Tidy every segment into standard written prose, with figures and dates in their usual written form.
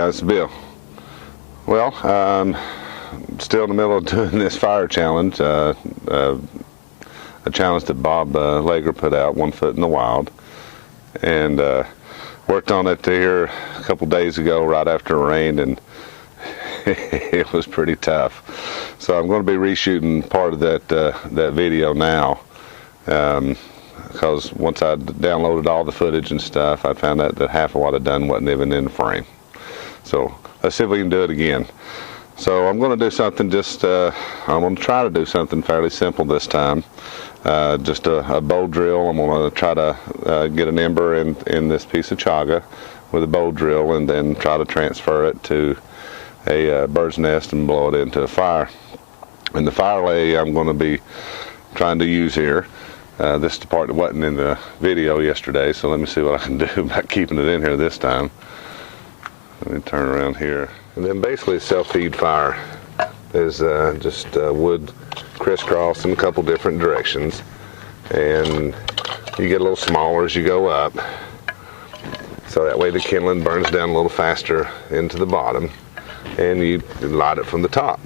guys, Bill. Well, still in the middle of doing this fire challenge, a challenge that Bob Lager put out, 1 Foot in the Wild, and worked on it here a couple days ago right after it rained, and it was pretty tough. So I'm going to be reshooting part of that video now, because once I downloaded all the footage and stuff, I found out that half of what I'd done wasn't even in the frame. So let's see if we can do it again. So I'm going to do something I'm going to try to do something fairly simple this time. Just a bow drill. I'm going to try to get an ember in this piece of chaga with a bow drill, and then try to transfer it to a bird's nest and blow it into a fire. And the fire lay I'm going to be trying to use here, this is the part that wasn't in the video yesterday, so let me see what I can do about keeping it in here this time. Let me turn around here. And then basically a self-feed fire is just wood crisscrossed in a couple different directions, and you get a little smaller as you go up, so that way the kindling burns down a little faster into the bottom, and you light it from the top.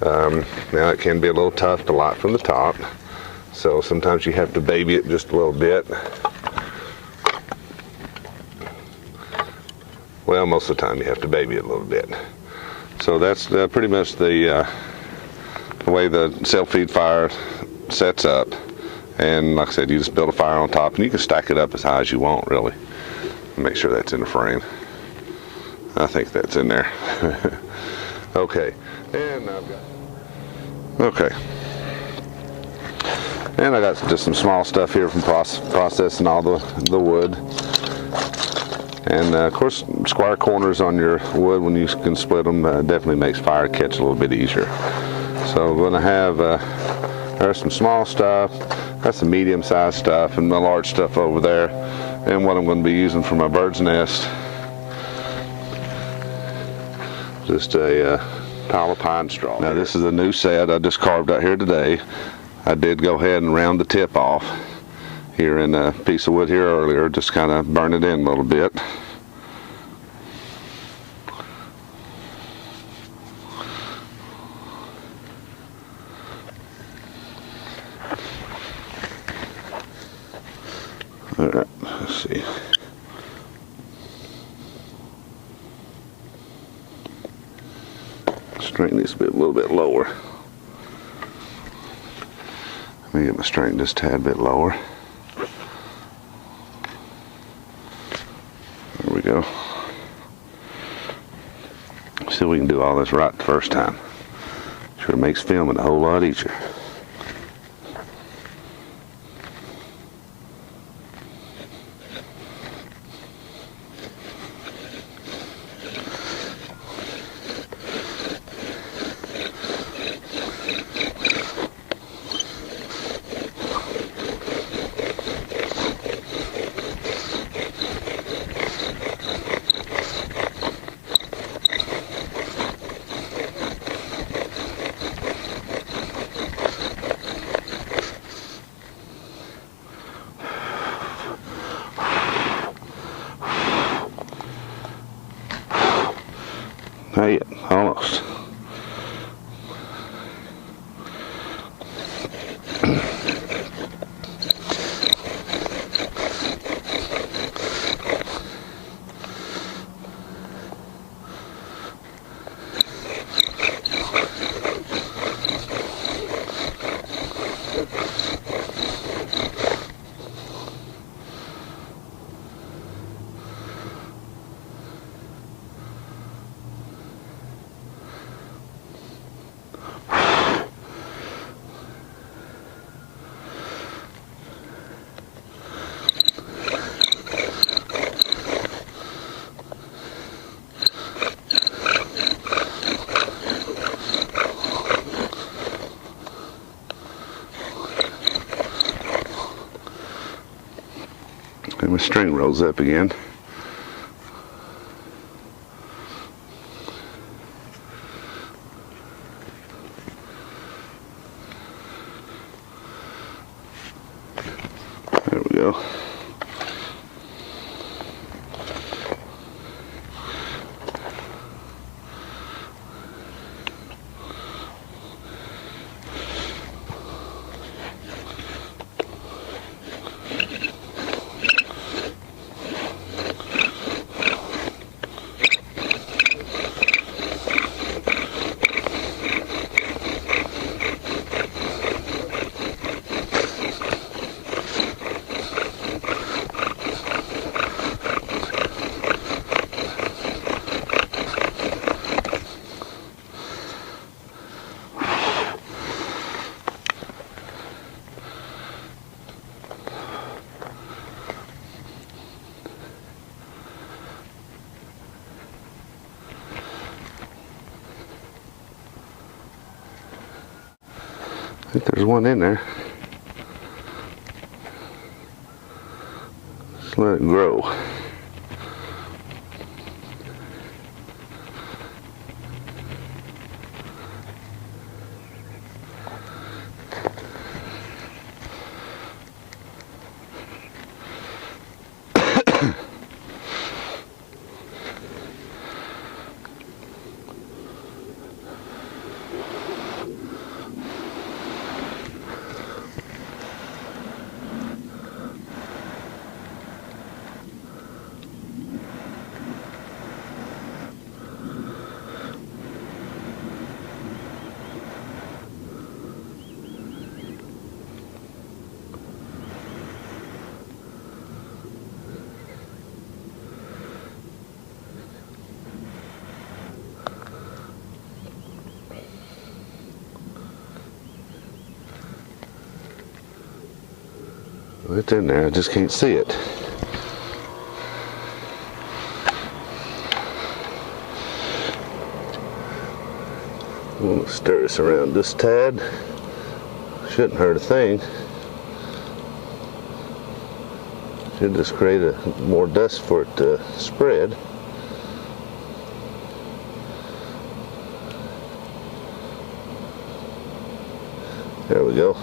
Now it can be a little tough to light from the top, so sometimes you have to baby it just a little bit. Well, most of the time you have to baby it a little bit. So that's pretty much the way the self-feed fire sets up. And like I said, you just build a fire on top, and you can stack it up as high as you want, really. Make sure that's in the frame. I think that's in there. Okay, and I've got... Okay. And I got just some small stuff here from processing all the wood. And of course, square corners on your wood, when you can split them, definitely makes fire catch a little bit easier. So I'm going to have, there's some small stuff, that's some medium-sized stuff, and the large stuff over there. And what I'm going to be using for my bird's nest, just a pile of pine straw. Now this is a new set I just carved out here today. I did go ahead and round the tip off here in a piece of wood here earlier, just kind of burn it in a little bit. All right, let's see. Straighten this a little bit lower. Let me get my strength just a tad bit lower. There we go. See if we can do all this right the first time. Sure makes filming a whole lot easier. Not yet, almost. And my string rolls up again. There we go. I think there's one in there. Just let it grow. It's in there, I just can't see it. I'm going to stir this around this tad. Shouldn't hurt a thing. Should just create more dust for it to spread. There we go.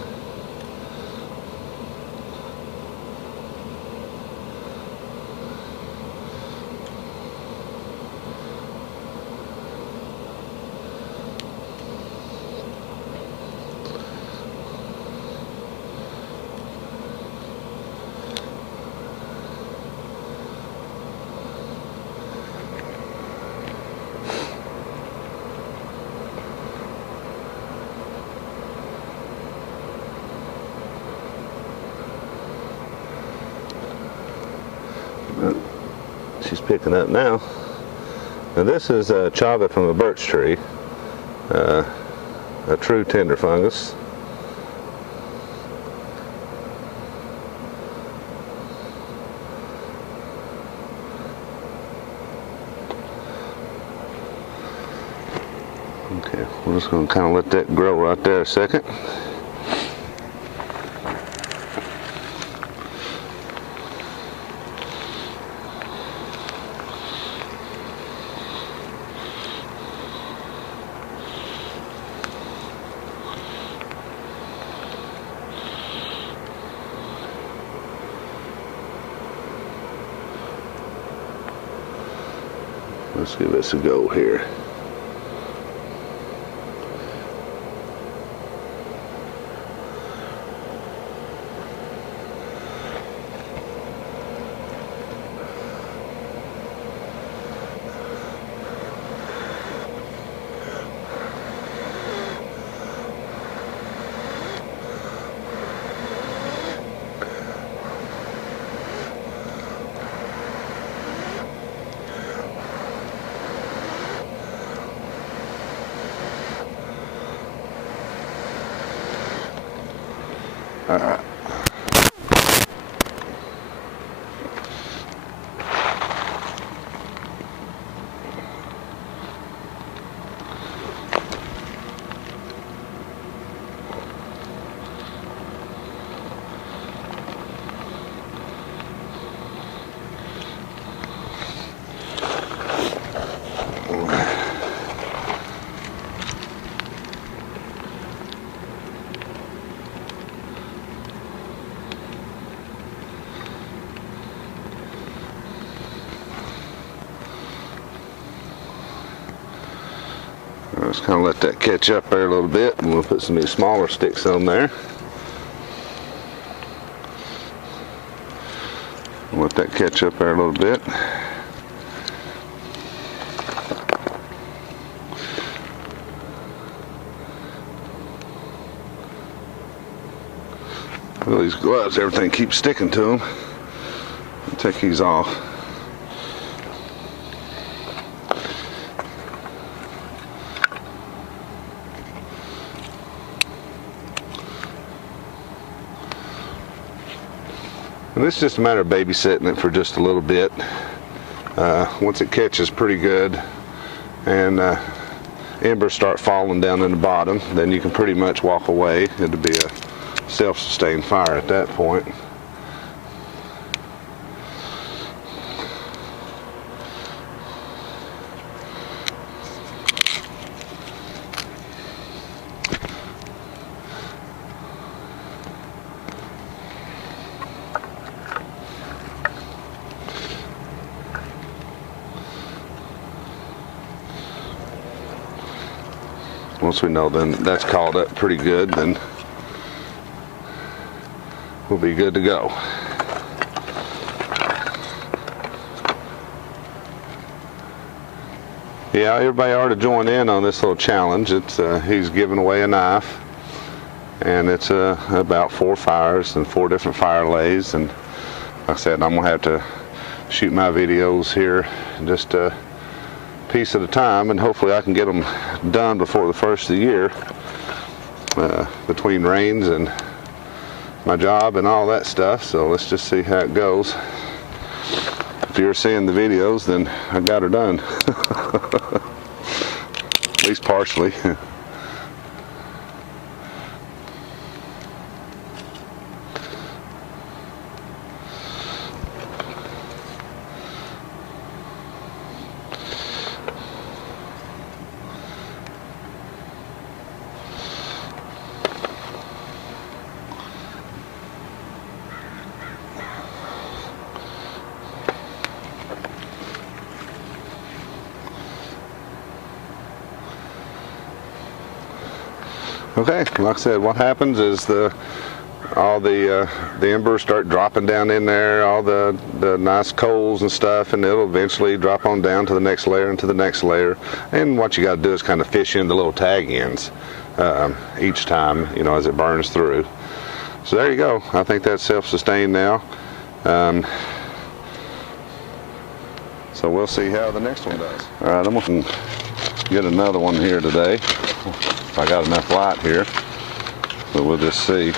She's picking up now. Now this is a chaga from a birch tree, a true tender fungus. Okay, we're just going to kind of let that grow right there a second. Let's give this a go here. All right. Let's kind of let that catch up there a little bit, and we'll put some of these smaller sticks on there. Let that catch up there a little bit. Well, these gloves, everything keeps sticking to them. I'll take these off. And this is just a matter of babysitting it for just a little bit. Once it catches pretty good and embers start falling down in the bottom, then you can pretty much walk away. It'll be a self-sustained fire at that point. Once we know then that's called up pretty good, then we'll be good to go. Yeah, everybody ought to join in on this little challenge. It's he's giving away a knife, and it's about 4 fires and 4 different fire lays. And like I said, I'm gonna have to shoot my videos here just a piece at a time, and hopefully I can get them done before the first of the year, between rains and my job and all that stuff. So let's just see how it goes. If you're seeing the videos, then I got her done. At least partially. Okay, like I said, what happens is all the embers start dropping down in there, all the nice coals and stuff, and it'll eventually drop on down to the next layer and to the next layer. And what you got to do is kind of fish in the little tag ends each time, you know, as it burns through. So there you go. I think that's self-sustained now. So we'll see how the next one does. All right, I'm going to get another one here today. If I got enough light here, but we'll just see.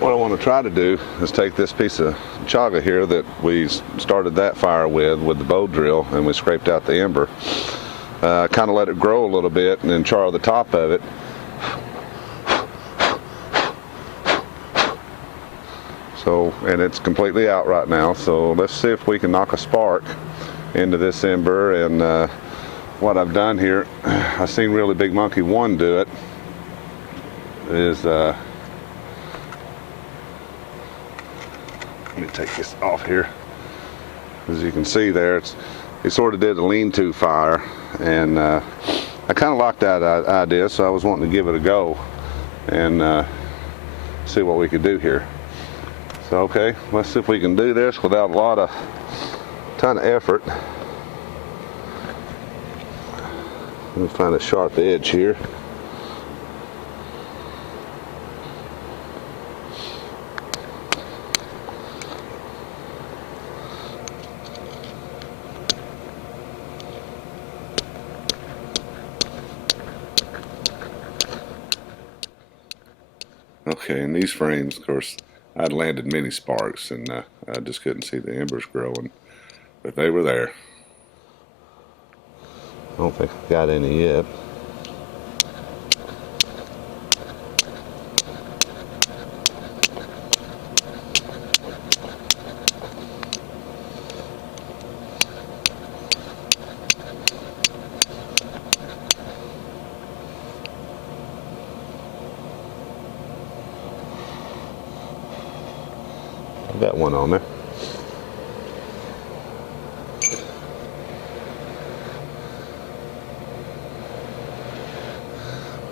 What I want to try to do is take this piece of chaga here that we started that fire with the bow drill, and we scraped out the ember. Kind of let it grow a little bit and then char the top of it. So, and it's completely out right now, so let's see if we can knock a spark into this ember. And what I've done here, I've seen Really Big Monkey 1 do it, is let me take this off here. As you can see there, he sort of did a lean-to fire, and I kind of liked that idea, so I was wanting to give it a go and see what we could do here. So okay, let's see if we can do this without a ton of effort. Let me find a sharp edge here. Okay, in these frames, of course, I'd landed many sparks, and I just couldn't see the embers growing, but they were there. I don't think I got any yet. I got one on there.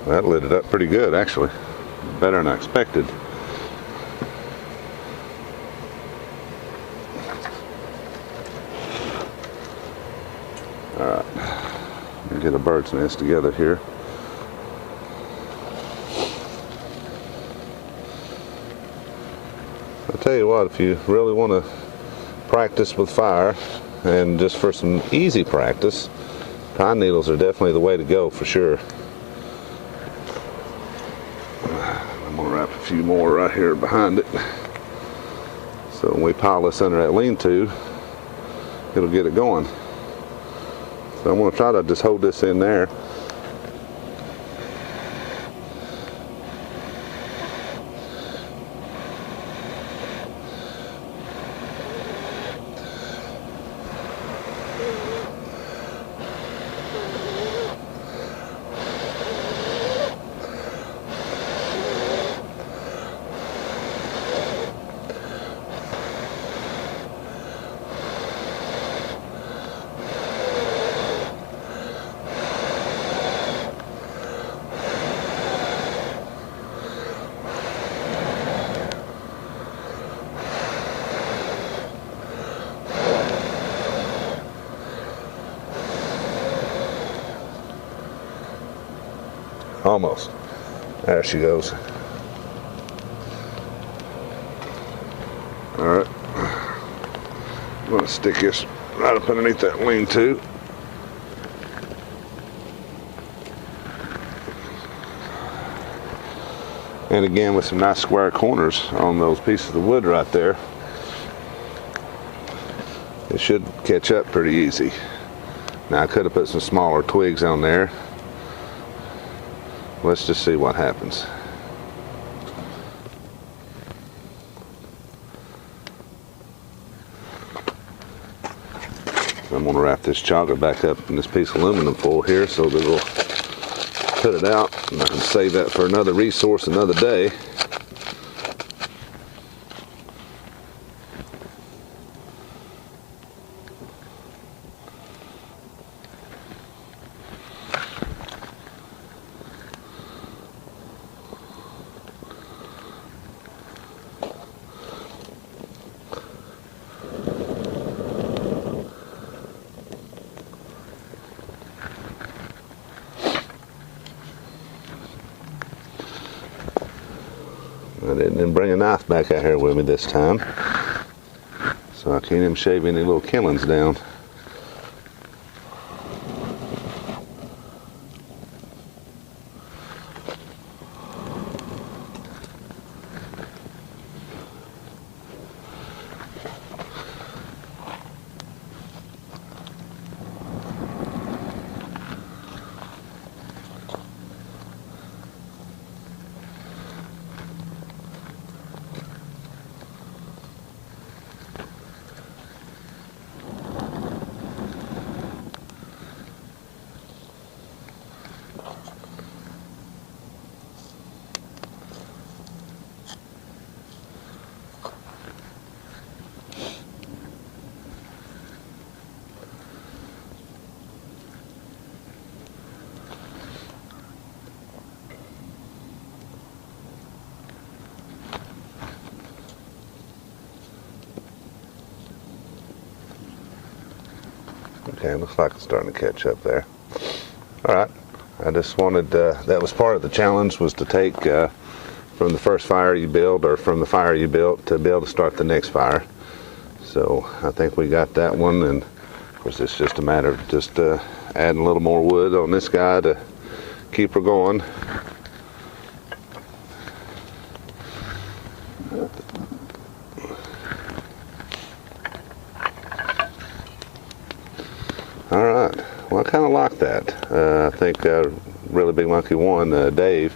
That lit it up pretty good, actually. Better than I expected. All right, let me get a bird's nest together here. I'll tell you what, if you really want to practice with fire, and just for some easy practice, pine needles are definitely the way to go for sure. I'm going to wrap a few more right here behind it. So when we pile this under that lean-to, it'll get it going. So I'm going to try to just hold this in there. Almost. There she goes. All right. I'm going to stick this right up underneath that lean-to. And again, with some nice square corners on those pieces of wood right there, it should catch up pretty easy. Now I could have put some smaller twigs on there. Let's just see what happens. I'm going to wrap this chocolate back up in this piece of aluminum foil here so that we'll put it out, and I can save that for another resource another day. I didn't bring a knife back out here with me this time, so I can't even shave any little killings down. Okay, looks like it's starting to catch up there. All right, I just wanted, that was part of the challenge, was to take from the first fire you build, or from the fire you built, to be able to start the next fire. So I think we got that one, and of course it's just a matter of just adding a little more wood on this guy to keep her going. All right, well, I kind of like that. I think Really Big Monkey 1, Dave,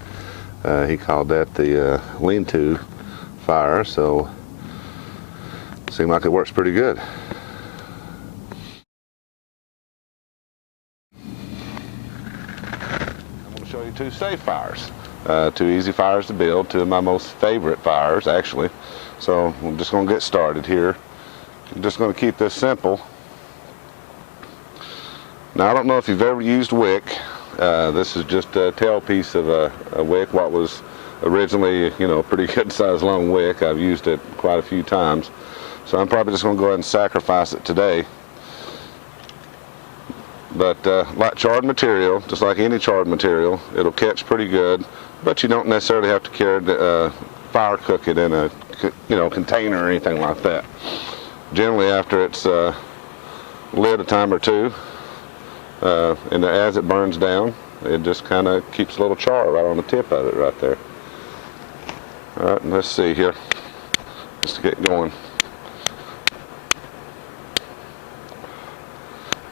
he called that the lean-to fire, so it seemed like it works pretty good. I'm going to show you two safe fires, two easy fires to build, two of my most favorite fires, actually. So we're just going to get started here. I'm just going to keep this simple. Now, I don't know if you've ever used wick. This is just a tail piece of a wick, what was originally, you know, a pretty good sized long wick. I've used it quite a few times. So I'm probably just going to go ahead and sacrifice it today. But like charred material, just like any charred material, it'll catch pretty good, but you don't necessarily have to carry fire cook it in a container or anything like that. Generally, after it's lit a time or two, and as it burns down, it just kind of keeps a little char right on the tip of it right there. All right, and let's see here, just to get going.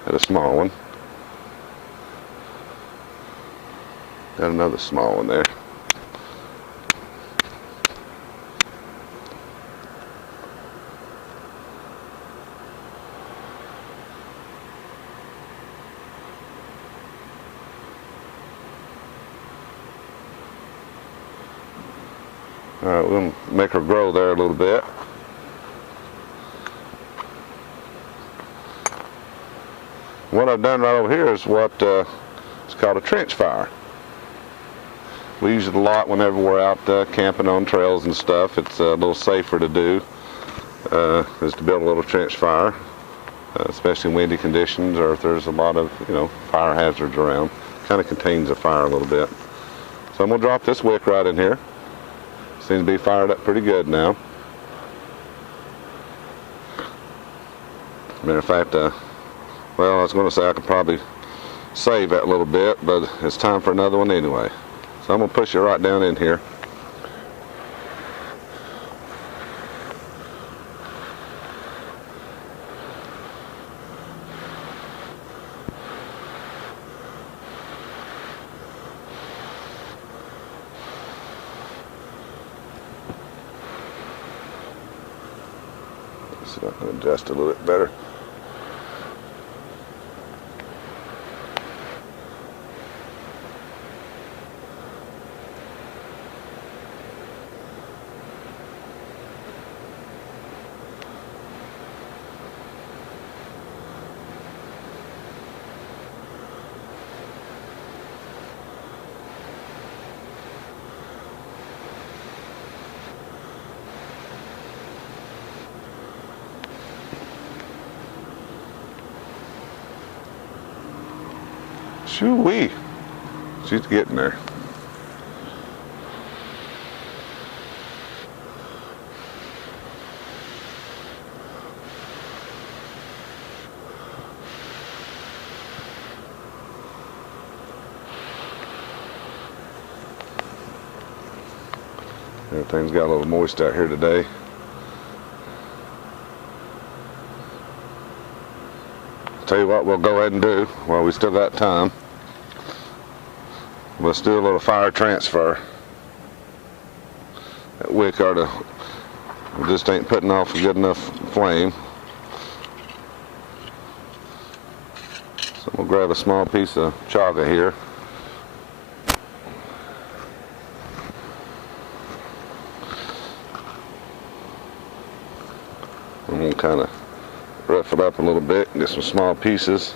At a small one. Got another small one there. All right, we'll make her grow there a little bit. What I've done right over here is what it's called a trench fire. We use it a lot whenever we're out camping on trails and stuff. It's a little safer to do, is to build a little trench fire, especially in windy conditions or if there's a lot of, fire hazards around. Kind of contains the fire a little bit. So I'm going to drop this wick right in here. Seems to be fired up pretty good now. Matter of fact, well, I was going to say I could probably save that little bit, but it's time for another one anyway. So I'm going to push it right down in here. So I can adjust a little bit better. Shoo-wee. She's getting there. Everything's got a little moist out here today. Tell you what we'll go ahead and do while we still got time. Let's do a little fire transfer. That wick just ain't putting off a good enough flame. So we'll grab a small piece of chaga here. And we'll kind of rough it up a little bit and get some small pieces.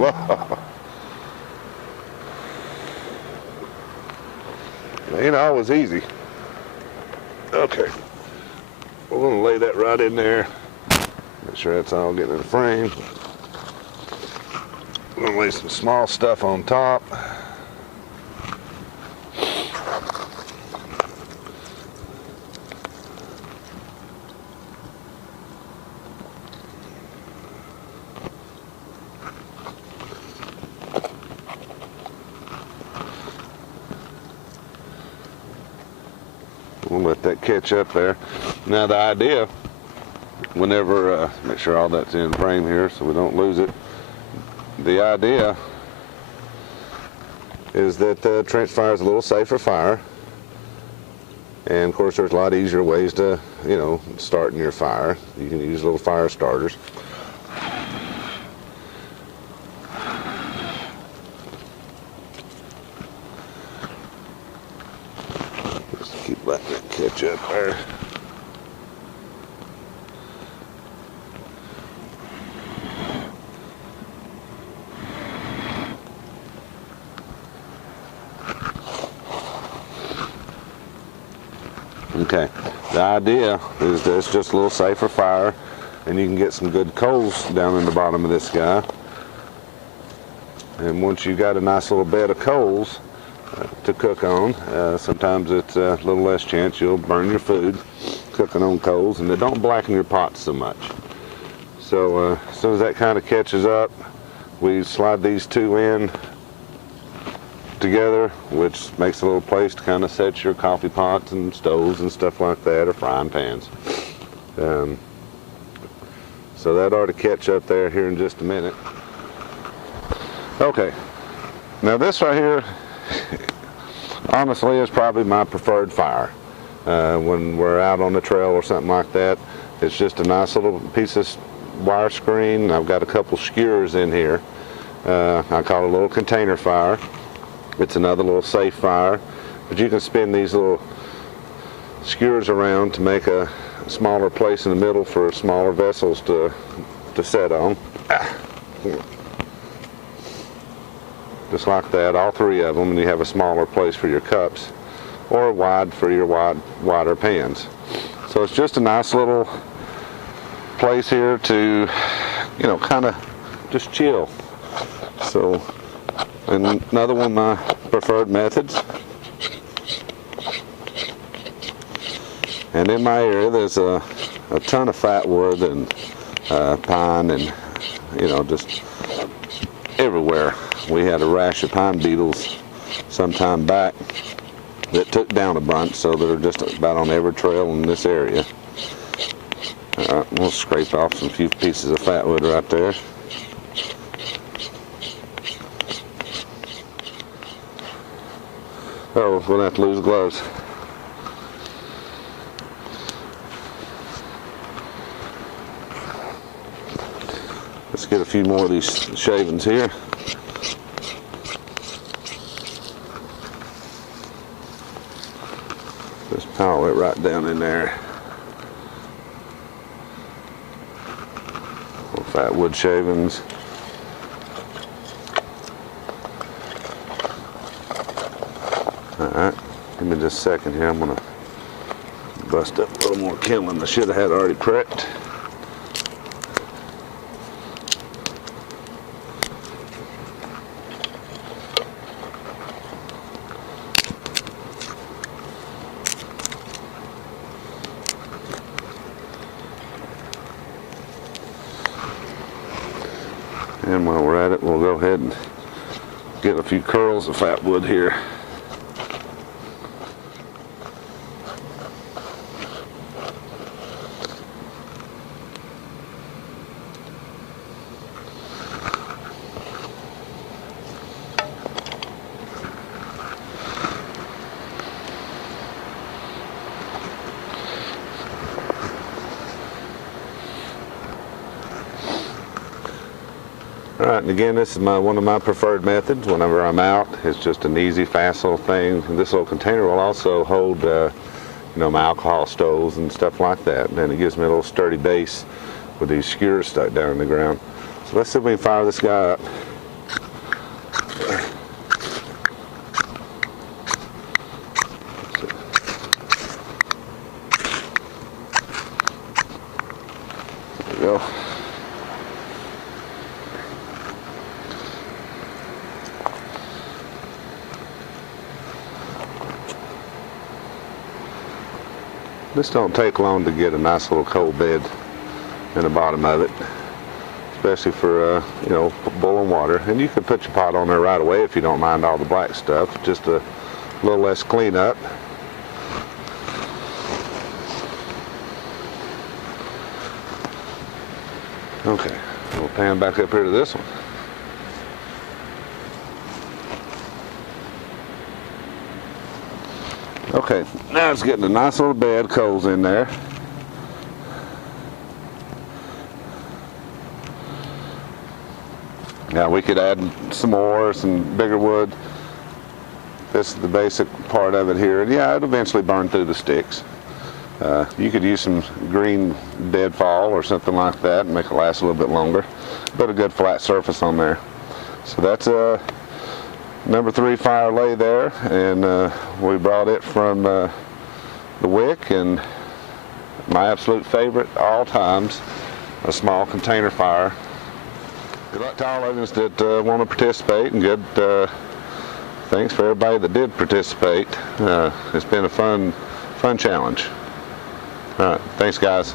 Whoa. It ain't always easy. Okay. We're going to lay that right in there. Make sure that's all getting in the frame. We're going to lay some small stuff on top. We'll let that catch up there. Now the idea, whenever, make sure all that's in frame here so we don't lose it. The idea is that the trench fire is a little safer fire. And of course there's a lot easier ways to, you know, starting your fire. You can use little fire starters. Keep letting it catch up there. Okay, the idea is that it's just a little safer fire, and you can get some good coals down in the bottom of this guy. And once you got a nice little bed of coals to cook on, sometimes it's a little less chance you'll burn your food cooking on coals, and they don't blacken your pots so much. So as soon as that kind of catches up, we slide these two in together, which makes a little place to kind of set your coffee pots and stoves and stuff like that, or frying pans. So that ought to catch up there here in just a minute. Okay, now this right here honestly is probably my preferred fire. When we're out on the trail or something like that, it's just a nice little piece of wire screen. I've got a couple skewers in here. I call it a little container fire. It's another little safe fire, but you can spin these little skewers around to make a smaller place in the middle for smaller vessels to set on. Just like that, all three of them, and you have a smaller place for your cups, or wide for your wider pans. So it's just a nice little place here to, you know, kind of just chill. So, and another one of my preferred methods. And in my area, there's a ton of fat wood and pine, and you know, just everywhere. We had a rash of pine beetles some time back that took down a bunch, so they're just about on every trail in this area. We'll scrape off some few pieces of fat wood right there. Oh, we're gonna have to lose gloves. Let's get a few more of these shavings here. Just pile it right down in there. Little fat wood shavings. Alright, give me just a second here. I'm going to bust up a little more kindling I should have had already prepped. And while we're at it, we'll go ahead and get a few curls of fat wood here. Alright, and again, this is one of my preferred methods whenever I'm out. It's just an easy, fast little thing. This little container will also hold, you know, my alcohol stoves and stuff like that. And it gives me a little sturdy base with these skewers stuck down in the ground. So let's see if we can fire this guy up. There we go. This don't take long to get a nice little cold bed in the bottom of it, especially for you know, boiling water. And you could put your pot on there right away if you don't mind all the black stuff. Just a little less cleanup. Okay, we'll pan back up here to this one. Okay, now it's getting a nice little bed, coals in there. Now we could add some more, some bigger wood. This is the basic part of it here. And yeah, it'll eventually burn through the sticks. You could use some green deadfall or something like that and make it last a little bit longer. Put a good flat surface on there. So that's number 3 fire lay there, and we brought it from the wick, and my absolute favorite all times, a small container fire. Good luck to all of us that want to participate, and good thanks for everybody that did participate. It's been a fun challenge. All right, thanks guys.